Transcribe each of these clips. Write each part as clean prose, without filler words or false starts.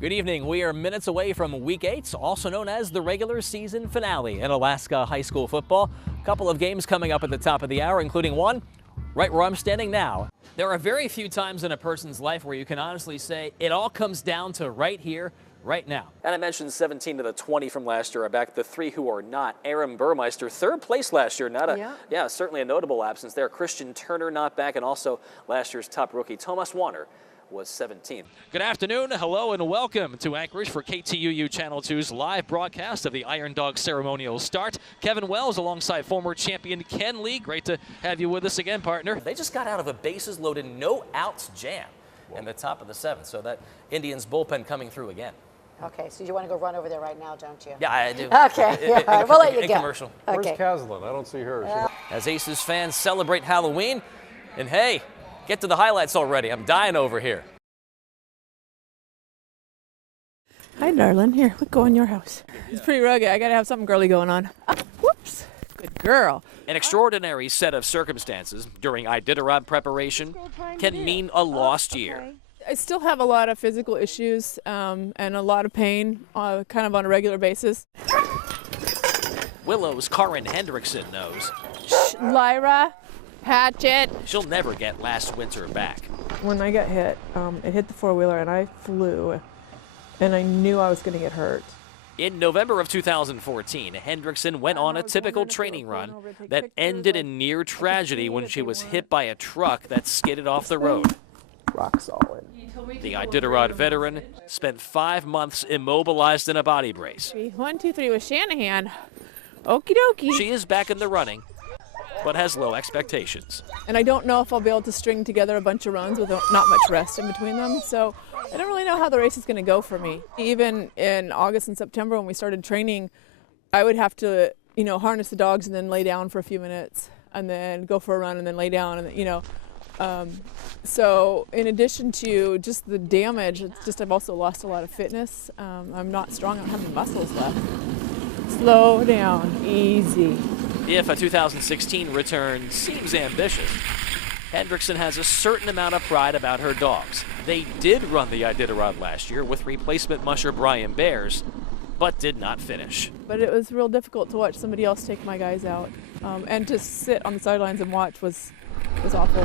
Good evening. We are minutes away from Week 8, also known as the regular season finale in Alaska high school football. A couple of games coming up at the top of the hour, including one right where I'm standing now. There are very few times in a person's life where you can honestly say it all comes down to right here, right now. And I mentioned 17 of the 20 from last year are back. The 3 who are not. Aaron Burmeister, third place last year. Certainly a notable absence there. Christian Turner not back, and also last year's top rookie Thomas Warner was 17. Good afternoon, hello, and welcome to Anchorage for KTUU Channel 2's live broadcast of the Iron Dog ceremonial start. Kevin Wells alongside former champion Ken Lee. Great to have you with us again, partner. They just got out of a bases loaded, no outs jam in the top of the 7th, so that Indians bullpen coming through again. Okay, so you want to go run over there right now, don't you? Yeah, I do. Okay, we'll let you go. Commercial. Where's Caslin? I don't see her. As Aces fans celebrate Halloween, and hey, get to the highlights already. I'm dying over here. Hi, darling. Here, let's go in your house. It's pretty rugged. I got to have something girly going on. Whoops. Good girl. An extraordinary set of circumstances during Iditarod preparation can mean a lost year. I still have a lot of physical issues and a lot of pain kind of on a regular basis. Willow's Karin Hendrickson knows. Lyra, hatchet. She'll never get last winter back. When I got hit, it hit the four-wheeler and I flew, and I knew I was going to get hurt. In November of 2014, Hendrickson went on a typical training run that ended in near tragedy when she was hit by a truck that skidded off the road. Rock solid. The Iditarod veteran spent 5 months immobilized in a body brace. 1, 2, 3 with Shanahan. Okie dokie. She is back in the running, but has low expectations. And I don't know if I'll be able to string together a bunch of runs with not much rest in between them. So I don't really know how the race is going to go for me. Even in August and September when we started training, I would have to, harness the dogs and then lay down for a few minutes and then go for a run and then lay down and so in addition to just the damage, it's just I've also lost a lot of fitness. I'm not strong. I don't have the muscles left. Slow down. Easy. If a 2016 return seems ambitious, Hendrickson has a certain amount of pride about her dogs. They did run the Iditarod last year with replacement musher Brian Bears, but did not finish. But it was real difficult to watch somebody else take my guys out. And to sit on the sidelines and watch was awful.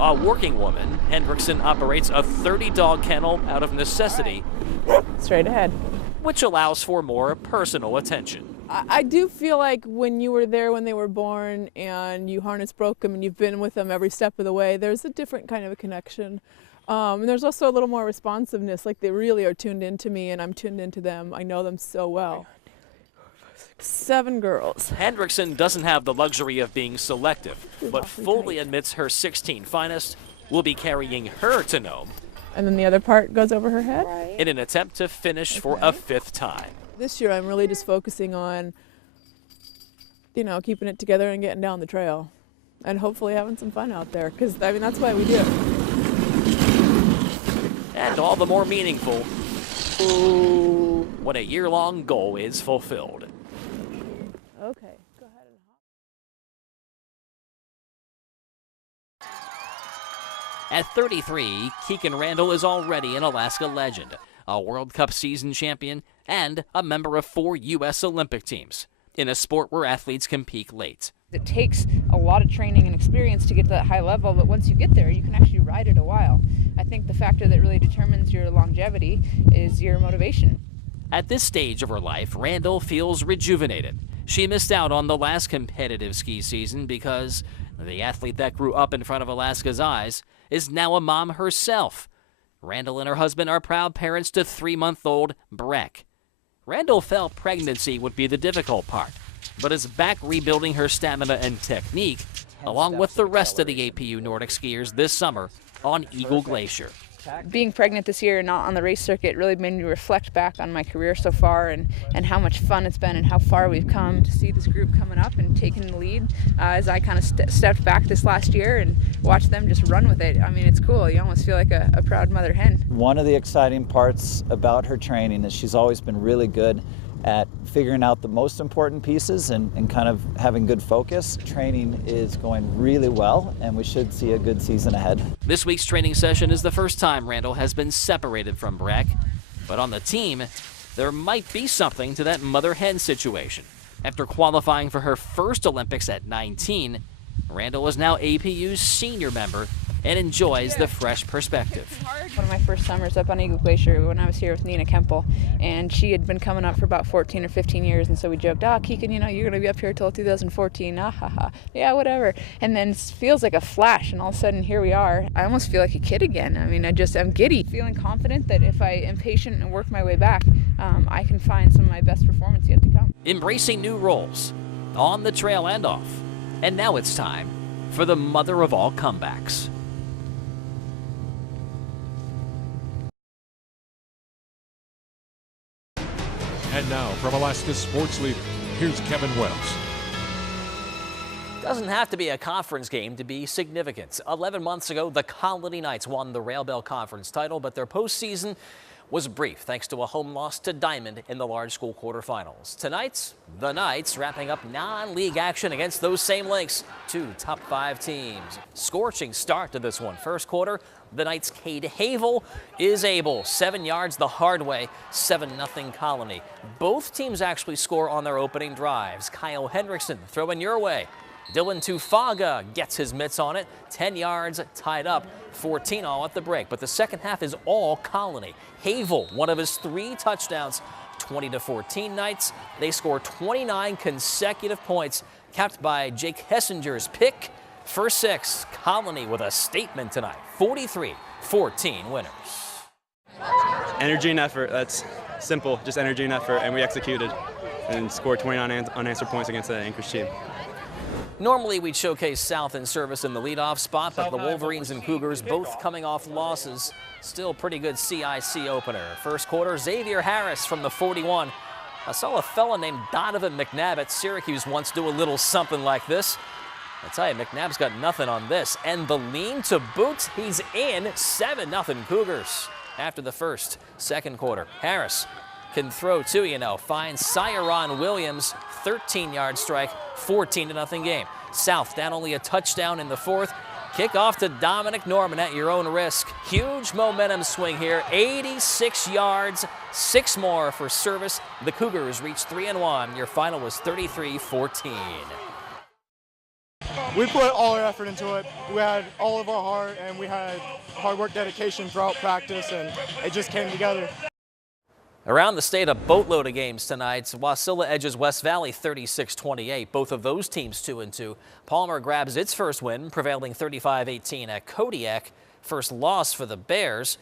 A working woman, Hendrickson operates a 30-dog kennel out of necessity. Straight ahead. Which allows for more personal attention. I do feel like when you were there when they were born and you harness broke them and you've been with them every step of the way, there's a different kind of a connection. And there's also a little more responsiveness, like they really are tuned into me and I'm tuned into them. I know them so well. 7 girls. Hendrickson doesn't have the luxury of being selective, but fully admits her 16 finest will be carrying her to Nome. And then the other part goes over her head? In an attempt to finish for a 5th time. This year I'm really just focusing on, keeping it together and getting down the trail. And hopefully having some fun out there, because, that's why we do it. And all the more meaningful when a year-long goal is fulfilled. Okay, go ahead and hop. At 33, Keegan Randall is already an Alaska legend, a World Cup season champion, and a member of 4 U.S. Olympic teams, in a sport where athletes can peak late. It takes a lot of training and experience to get to that high level, but once you get there, you can actually ride it a while. I think the factor that really determines your longevity is your motivation. At this stage of her life, Randall feels rejuvenated. She missed out on the last competitive ski season because the athlete that grew up in front of Alaska's eyes is now a mom herself. Randall and her husband are proud parents to 3-month-old Breck. Randall felt pregnancy would be the difficult part, but is back rebuilding her stamina and technique, along with the rest of the APU Nordic skiers this summer on Eagle Glacier. Being pregnant this year and not on the race circuit really made me reflect back on my career so far and how much fun it's been and how far we've come. To see this group coming up and taking the lead as I kind of stepped back this last year and watched them just run with it. It's cool. You almost feel like a proud mother hen. One of the exciting parts about her training is she's always been really good at figuring out the most important pieces and kind of having good focus. Training is going really well, and we should see a good season ahead. This week's training session is the first time Randall has been separated from Brack, but on the team, there might be something to that mother-hen situation. After qualifying for her first Olympics at 19, Randall is now APU's senior member and enjoys the fresh perspective. One of my first summers up on Eagle Glacier when I was here with Nina Kempel, and she had been coming up for about 14 or 15 years, and so we joked, Keegan, you're going to be up here till 2014, yeah, whatever. And then it feels like a flash, and all of a sudden here we are. I almost feel like a kid again. I mean, I'm giddy, feeling confident that if I am patient and work my way back, I can find some of my best performance yet to come. Embracing new roles, on the trail and off. And now it's time for the mother of all comebacks. And now, from Alaska's sports leader, here's Kevin Wells. Doesn't have to be a conference game to be significant. 11 months ago, the Colony Knights won the Rail Bell Conference title, but their postseason was brief thanks to a home loss to Diamond in the large school quarterfinals. Tonight, the Knights wrapping up non-league action against those same Lakes, 2 top 5 teams. Scorching start to this one. First quarter, the Knights' Cade Havel is able. 7 yards the hard way, 7-0 Colony. Both teams actually score on their opening drives. Kyle Hendrickson throwing your way. Dylan Tufaga gets his mitts on it. 10 yards tied up, 14 all at the break. But the second half is all Colony. Havel, one of his 3 touchdowns, 20-14 Knights. They score 29 consecutive points, capped by Jake Hessinger's pick. First 6, Colony with a statement tonight, 43-14 winners. Energy and effort, that's simple, just energy and effort, and we executed and scored 29 unanswered points against the Anchorage team. Normally we'd showcase South in service in the leadoff spot, but the Wolverines and Cougars both coming off losses. Still pretty good CIC opener. First quarter, Xavier Harris from the 41. I saw a fella named Donovan McNabb at Syracuse once do a little something like this. I tell you, McNabb's got nothing on this. And the lean to boot, he's in. 7-0 Cougars after the first. Second quarter, Harris can throw too, finds Cyron Williams, 13-yard strike, 14-0 game. South down only a touchdown in the fourth. Kickoff to Dominic Norman at your own risk. Huge momentum swing here, 86 yards, 6 more for service. The Cougars reach 3-1. Your final was 33-14. We put all our effort into it. We had all of our heart, and we had hard work, dedication throughout practice, and it just came together. Around the state, a boatload of games tonight. Wasilla edges West Valley 36-28. Both of those teams 2-2. Palmer grabs its first win, prevailing 35-18 at Kodiak. First loss for the Bears.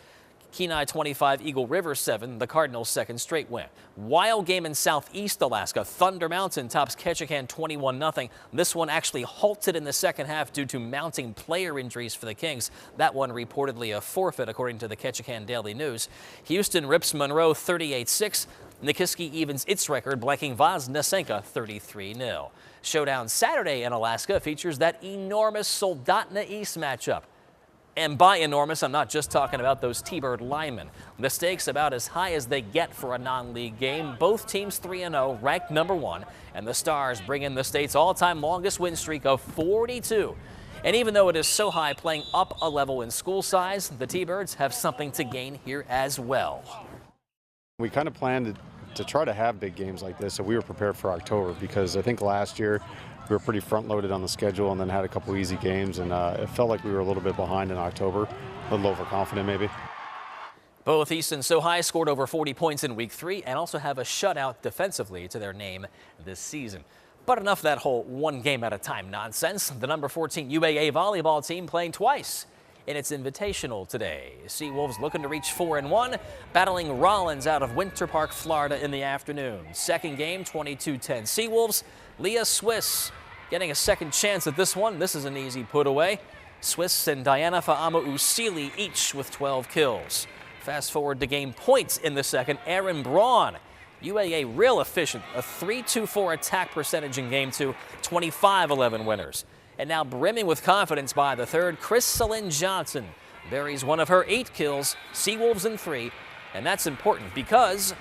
Kenai 25, Eagle River 7, the Cardinals' second straight win. Wild game in southeast Alaska. Thunder Mountain tops Ketchikan 21-0. This one actually halted in the second half due to mounting player injuries for the Kings. That one reportedly a forfeit, according to the Ketchikan Daily News. Houston rips Monroe 38-6. Nikiski evens its record, blanking Voznesenka 33-0. Showdown Saturday in Alaska features that enormous Soldotna East matchup. And by enormous, I'm not just talking about those T-Bird linemen. The stakes about as high as they get for a non-league game. Both teams 3-0, ranked number 1. And the Stars bring in the state's all-time longest win streak of 42. And even though it is so high, playing up a level in school size, the T-Birds have something to gain here as well. We kind of planned to try to have big games like this, so we were prepared for October, because I think last year we were pretty front-loaded on the schedule and then had a couple easy games, and it felt like we were a little bit behind in October, a little overconfident maybe. Both East and SoHi scored over 40 points in Week 3 and also have a shutout defensively to their name this season. But enough of that whole one game at a time nonsense. The number 14 UAA volleyball team playing twice in its invitational today. Seawolves looking to reach 4-1, battling Rollins out of Winter Park, Florida in the afternoon. Second game, 22-10 Seawolves. Leah Swiss getting a second chance at this one. This is an easy put away. Swiss and Diana Fa'ama-Usili each with 12 kills. Fast forward to game points in the second. Aaron Braun, UAA real efficient, a 3-2-4 attack percentage in game 2, 25-11 winners. And now brimming with confidence by the third, Chris-Celine Johnson buries one of her 8 kills, Seawolves in 3. And that's important because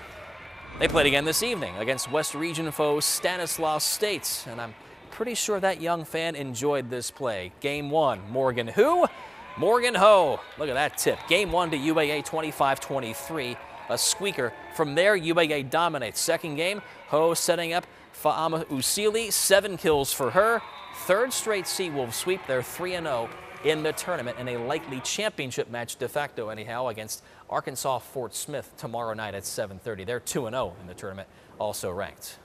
They played again this evening against West Region foe Stanislaus State, and I'm pretty sure that young fan enjoyed this play. Game 1, Morgan who? Morgan Ho. Look at that tip. Game 1 to UAA 25-23. A squeaker. From there, UAA dominates. Second game, Ho setting up Fa'ama Usili. 7 kills for her. Third straight Seawolves sweep. They're 3-0 in the tournament in a likely championship match de facto anyhow against Arkansas Fort Smith tomorrow night at 7:30. They're 2-0 in the tournament, also ranked.